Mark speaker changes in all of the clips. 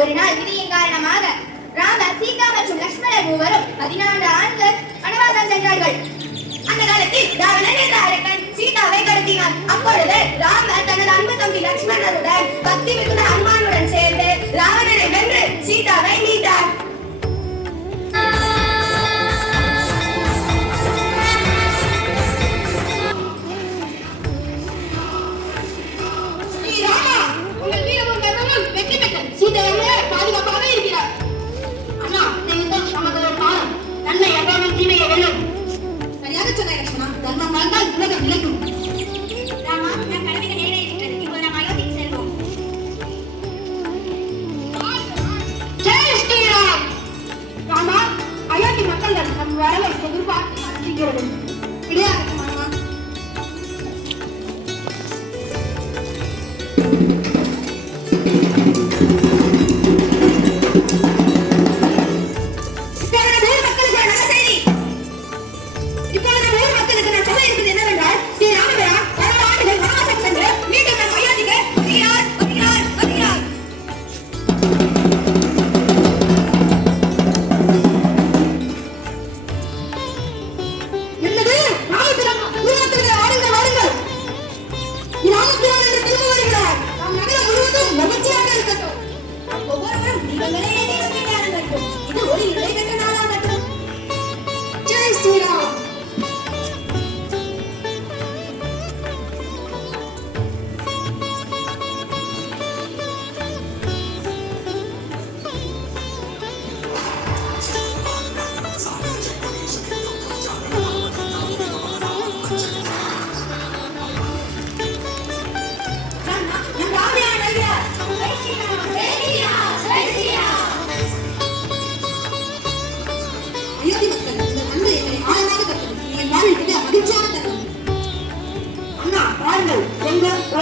Speaker 1: ஒரு நாள் விதியின் காரணமாக ராமர் சீதா மற்றும் லட்சுமணர் மூவரும் பதினான்கு ஆண்டுகள் வனவாசம் சென்றார்கள். அந்த காலத்தில் ராவணன் என்ற அரக்கன்
Speaker 2: นั้นได้ระดับเล็ก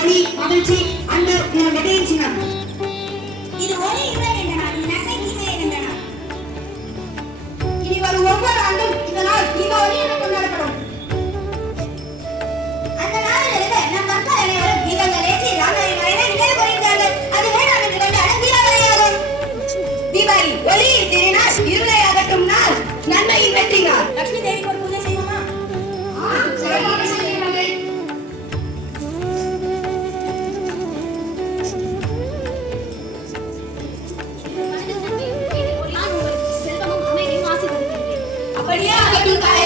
Speaker 2: করি তাদের ঠিক
Speaker 1: Thank you guys.